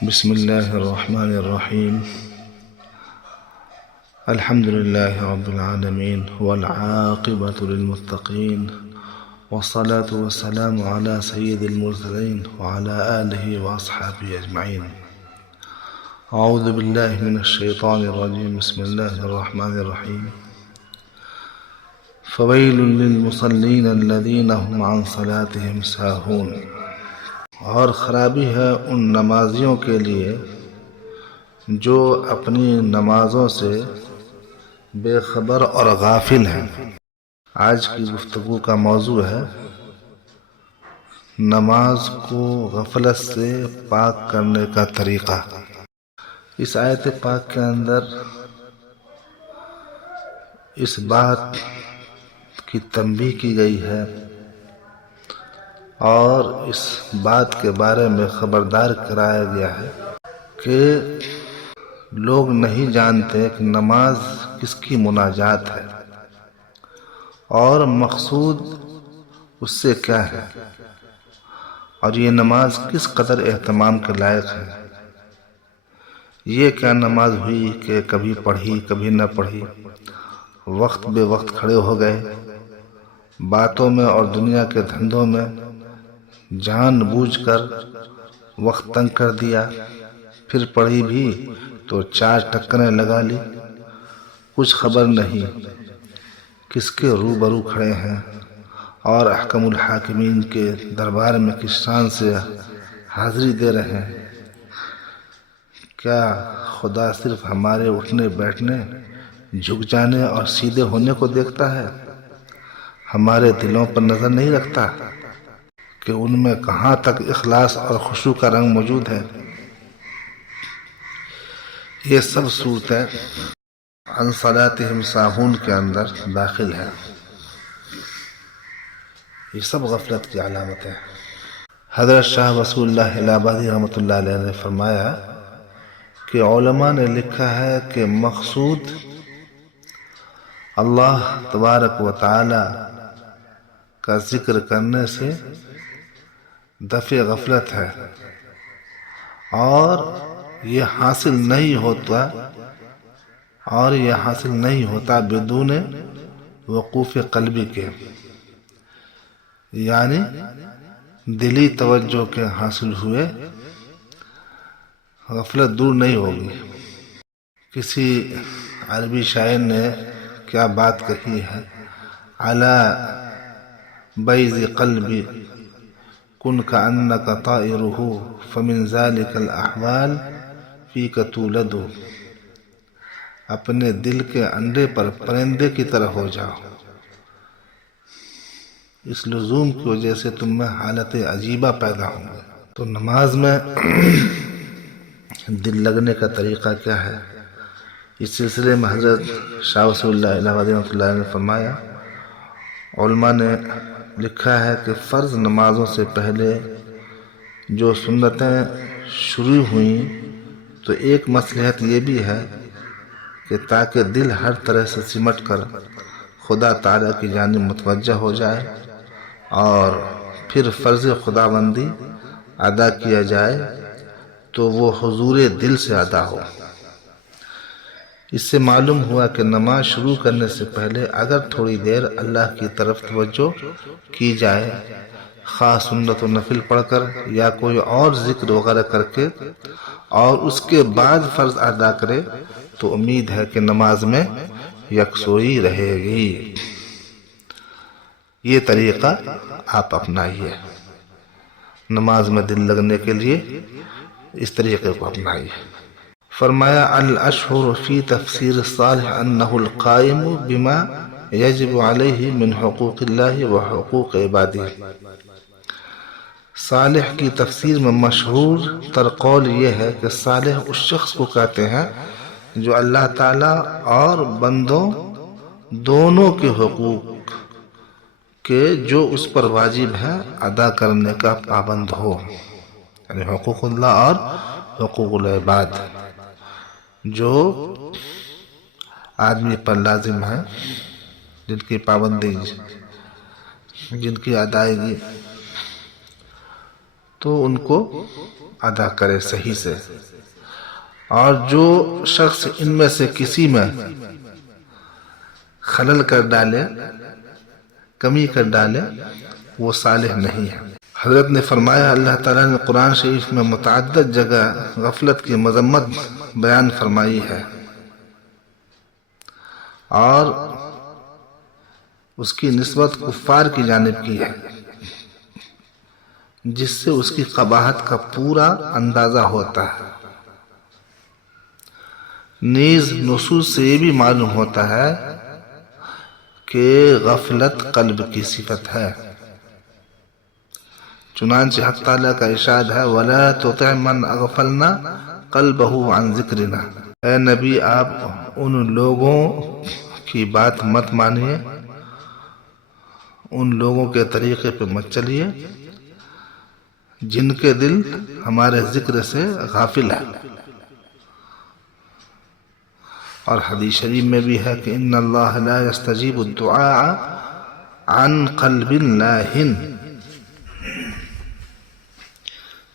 بسم الله الرحمن الرحيم. الحمد لله رب العالمين والعاقبة للمتقين، والصلاة والسلام على سيد المرسلين وعلى آله وأصحابه أجمعين. أعوذ بالله من الشيطان الرجيم. بسم الله الرحمن الرحيم. فويل للمصلين الذين هم عن صلاتهم ساهون. اور خرابی ہے ان نمازیوں کے لیے جو اپنی نمازوں سے بے خبر اور غافل ہیں۔ آج کی گفتگو کا موضوع ہے نماز کو غفلت سے پاک کرنے کا طریقہ۔ اس آیت پاک کے اندر اس بات کی تنبیہ کی گئی ہے اور اس بات کے بارے میں خبردار کرایا گیا ہے کہ لوگ نہیں جانتے کہ نماز کس کی مناجات ہے اور مقصود اس سے کیا ہے، اور یہ نماز کس قدر اہتمام کے لائق ہے۔ یہ کیا نماز ہوئی کہ کبھی پڑھی کبھی نہ پڑھی، وقت بے وقت کھڑے ہو گئے، باتوں میں اور دنیا کے دھندوں میں جان بوجھ کر وقت تنگ کر دیا، پھر پڑھی بھی تو 4 ٹکریں لگا لی، کچھ خبر نہیں کس کے روبرو کھڑے ہیں اور احکم الحاکمین کے دربار میں کس شان سے حاضری دے رہے ہیں۔ کیا خدا صرف ہمارے اٹھنے بیٹھنے، جھک جانے اور سیدھے ہونے کو دیکھتا ہے؟ ہمارے دلوں پر نظر نہیں رکھتا کہ ان میں کہاں تک اخلاص اور خشوع کا رنگ موجود ہے؟ یہ سب صورتیں عن صلاتہم ساہون کے اندر داخل ہے۔ یہ سب غفلت کی علامت ہے۔ حضرت شاہ رسول اللہ الہ آبادی رحمۃ اللہ علیہ نے فرمایا کہ علماء نے لکھا ہے کہ مقصود اللہ تبارک و تعالی کا ذکر کرنے سے دفع غفلت ہے، اور یہ حاصل نہیں ہوتا بدون وقوف قلبی کے، یعنی دلی توجہ کے حاصل ہوئے غفلت دور نہیں ہوگی۔ کسی عربی شاعر نے کیا بات کہی ہے، علی بیض قلبی کن کأنک طائرہ فمن ذلک الاحوال فیک تولد۔ اپنے دل کے انڈے پر پرندے کی طرح ہو جاؤ، اس لزوم کی وجہ سے تم میں حالت عجیبہ پیدا ہوں گے۔ تو نماز میں دل لگنے کا طریقہ کیا ہے؟ اس سلسلے میں حضرت شاہ رسول اللہ الہ آبادی رحمۃ اللہ نے فرمایا، علماء نے لکھا ہے کہ فرض نمازوں سے پہلے جو سنتیں شروع ہوئیں تو ایک مصلحت یہ بھی ہے کہ تاکہ دل ہر طرح سے سمٹ کر خدا تعالیٰ کی جانب متوجہ ہو جائے اور پھر فرض خداوندی ادا کیا جائے تو وہ حضور دل سے ادا ہو۔ اس سے معلوم ہوا کہ نماز شروع کرنے سے پہلے اگر تھوڑی دیر اللہ کی طرف توجہ کی جائے، خواہ سنت و نفل پڑھ کر یا کوئی اور ذکر وغیرہ کر کے، اور اس کے بعد فرض ادا کرے تو امید ہے کہ نماز میں یکسوئی رہے گی۔ یہ طریقہ آپ اپنائیے، نماز میں دل لگنے کے لیے اس طریقے کو اپنائیے۔ فرمایا الاشہر فی تفسیر الصالح انہ القائم بما یجب علیہ من حقوق اللہ و حقوق عبادہ۔ صالح کی تفسیر میں مشہور تر قول یہ ہے کہ صالح اس شخص کو کہتے ہیں جو اللہ تعالیٰ اور بندوں دونوں کے حقوق کے جو اس پر واجب ہے ادا کرنے کا پابند ہو، یعنی حقوق اللہ اور حقوق العباد جو آدمی پر لازم ہے، جن کی پابندی، جن کی ادائیگی تو ان کو ادا کرے صحیح سے، اور جو شخص ان میں سے کسی میں خلل کر ڈالے، کمی کر ڈالے، وہ صالح نہیں ہے۔ حضرت نے فرمایا، اللہ تعالیٰ نے قرآن شریف میں متعدد جگہ غفلت کی مذمت بیان فرمائی ہے اور اس کی نسبت کفار کی جانب کی ہے، جس سے اس کی قباحت کا پورا اندازہ ہوتا ہے۔ نیز نصوص سے یہ بھی معلوم ہوتا ہے کہ غفلت قلب کی صفت ہے۔ چنانچہ حق تعالیٰ کا ارشاد ہے، وَلَا تُطِعْ مَنْ أَغْفَلْنَا قَلْبَهُ عَنْ ذِكْرِنَا۔ اے نبی، آپ ان لوگوں کی بات مت مانیے، ان لوگوں کے طریقے پہ مت چلیے جن کے دل ہمارے ذکر سے غافل ہے۔ اور حدیث شریف میں بھی ہے کہ ان اللہ لا يستجیب الدعاء عن قلب لاہن،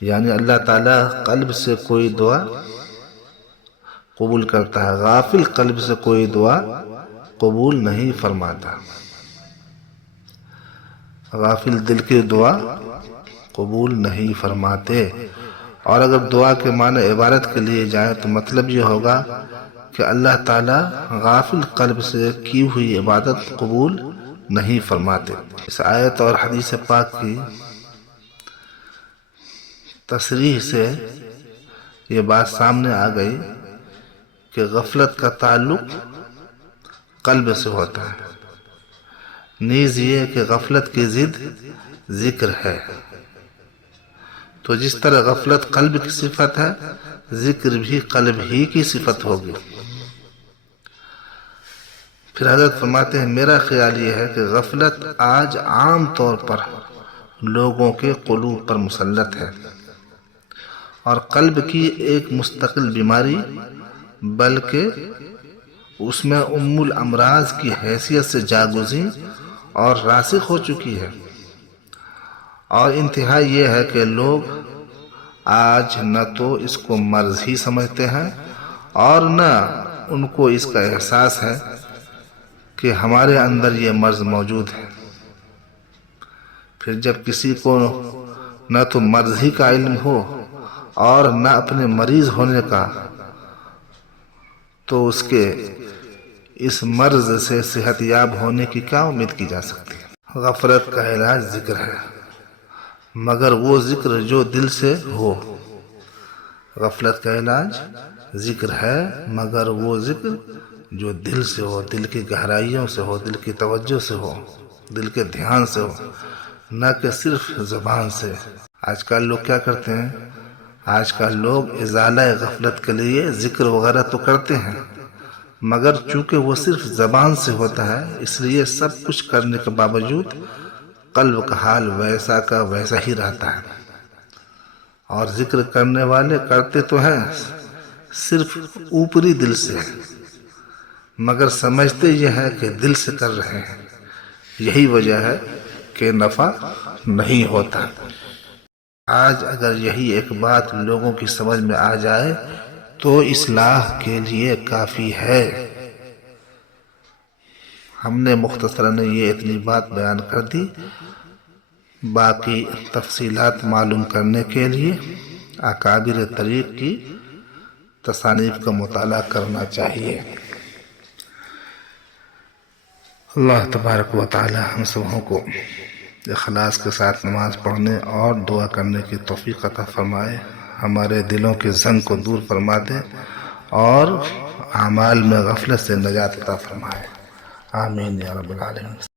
یعنی اللہ تعالیٰ قلب سے کوئی دعا قبول کرتا ہے، غافل قلب سے کوئی دعا قبول نہیں فرماتا۔ غافل دل کی دعا قبول نہیں فرماتے۔ اور اگر دعا کے معنی عبادت کے لیے جائیں تو مطلب یہ ہوگا کہ اللہ تعالیٰ غافل قلب سے کی ہوئی عبادت قبول نہیں فرماتے۔ اس آیت اور حدیث پاک کی تصریح سے یہ بات سامنے آ گئی کہ غفلت کا تعلق قلب سے ہوتا ہے، نیز یہ کہ غفلت کی ضد ذکر ہے۔ تو جس طرح غفلت قلب کی صفت ہے، ذکر بھی قلب ہی کی صفت ہوگی۔ پھر حضرت فرماتے ہیں، میرا خیال یہ ہے کہ غفلت آج عام طور پر لوگوں کے قلوب پر مسلط ہے، اور قلب کی ایک مستقل بیماری، بلکہ اس میں ام الامراض کی حیثیت سے جاگزین اور راسخ ہو چکی ہے۔ اور انتہا یہ ہے کہ لوگ آج نہ تو اس کو مرض ہی سمجھتے ہیں اور نہ ان کو اس کا احساس ہے کہ ہمارے اندر یہ مرض موجود ہے۔ پھر جب کسی کو نہ تو مرض ہی کا علم ہو اور نہ اپنے مریض ہونے کا، تو اس کے اس مرض سے صحت یاب ہونے کی کیا امید کی جا سکتی ہے؟ غفلت کا علاج ذکر ہے، مگر وہ ذکر جو دل سے ہو۔ غفلت کا علاج ذکر ہے، مگر وہ ذکر جو دل سے ہو، دل کی گہرائیوں سے ہو، دل کی توجہ سے ہو، دل کے دھیان سے ہو، نہ کہ صرف زبان سے۔ آج کل لوگ کیا کرتے ہیں؟ آج کل لوگ ازالہ غفلت کے لیے ذکر وغیرہ تو کرتے ہیں، مگر چونکہ وہ صرف زبان سے ہوتا ہے، اس لیے سب کچھ کرنے کے باوجود قلب کا حال ویسا کا ویسا ہی رہتا ہے۔ اور ذکر کرنے والے کرتے تو ہیں صرف اوپری دل سے، مگر سمجھتے یہ ہے کہ دل سے کر رہے ہیں۔ یہی وجہ ہے کہ نفع نہیں ہوتا۔ آج اگر یہی ایک بات لوگوں کی سمجھ میں آ جائے تو اصلاح کے لیے کافی ہے۔ ہم نے مختصراً یہ اتنی بات بیان کر دی، باقی تفصیلات معلوم کرنے کے لیے اکابر طریق کی تصانیف کا مطالعہ کرنا چاہیے۔ اللہ تبارک و تعالی ہم سبوں کو اخلاص کے ساتھ نماز پڑھنے اور دعا کرنے کی توفیق عطا فرمائے، ہمارے دلوں کے زنگ کو دور فرما دے اور اعمال میں غفلت سے نجات عطا فرمائے۔ آمین یا رب العالمین۔